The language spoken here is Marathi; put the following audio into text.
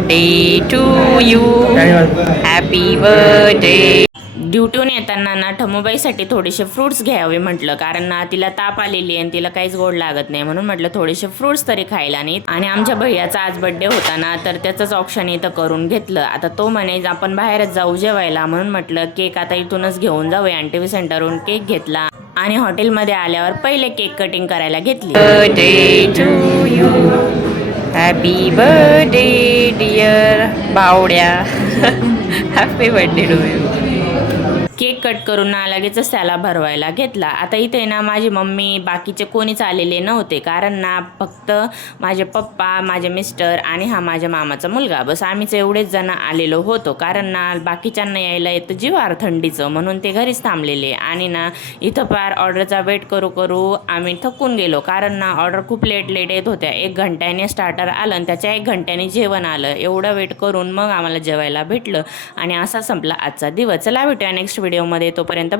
Birthday to you, happy birthday. ड्युटीहून येताना ना ठमूबाईसाठी थोडेसे फ्रूट्स घ्यावे म्हटलं, कारण ना तिला ताप आलेली आहे आणि तिला काहीच गोड लागत नाही, म्हणून म्हटलं थोडेसे फ्रूट्स तरी खायला नाहीत. आणि आमच्या भैयाचा आज बर्थडे होता ना, तर त्याचंच ऑप्शन इथं करून घेतलं. आता तो म्हणे आपण बाहेरच जाऊ जेवायला, म्हणून म्हटलं केक आता इथूनच घेऊन जाऊया. आणि टी व्ही सेंटरवरून केक घेतला आणि हॉटेलमध्ये आल्यावर पहिले केक कटिंग करायला घेतली. Birthday to you, happy birthday dear बावड्या, happy birthday to you. Cake cut करून ना लगेचच त्याला भरवायला घेतला. आता इथे ना माझी मम्मी बाकीचे कोणीच आलेले नव्हते, कारण ना फक्त माझे पप्पा, माझे मिस्टर आणि हा माझ्या मामाचा मुलगा, बस आम्हीच एवढेच जण आलेलो होतो. कारण ना बाकीच्यांना यायला येतं जीवार थंडीचं, म्हणून ते घरीच थांबलेले. आणि ना इथं फार ऑर्डरचा वेट करू करू आम्ही थकून गेलो, कारण ना ऑर्डर खूप लेट येत होत्या. 1 घंट्याने स्टार्टर आलं आणि त्याच्या 1 घंट्याने जेवण आलं. एवढं वेट करून मग आम्हाला जेवायला भेटलं आणि असा संपला आजचा दिवस. चला भेटूया नेक्स्ट व्हिडिओमध्ये, तोपर्यंत बाय.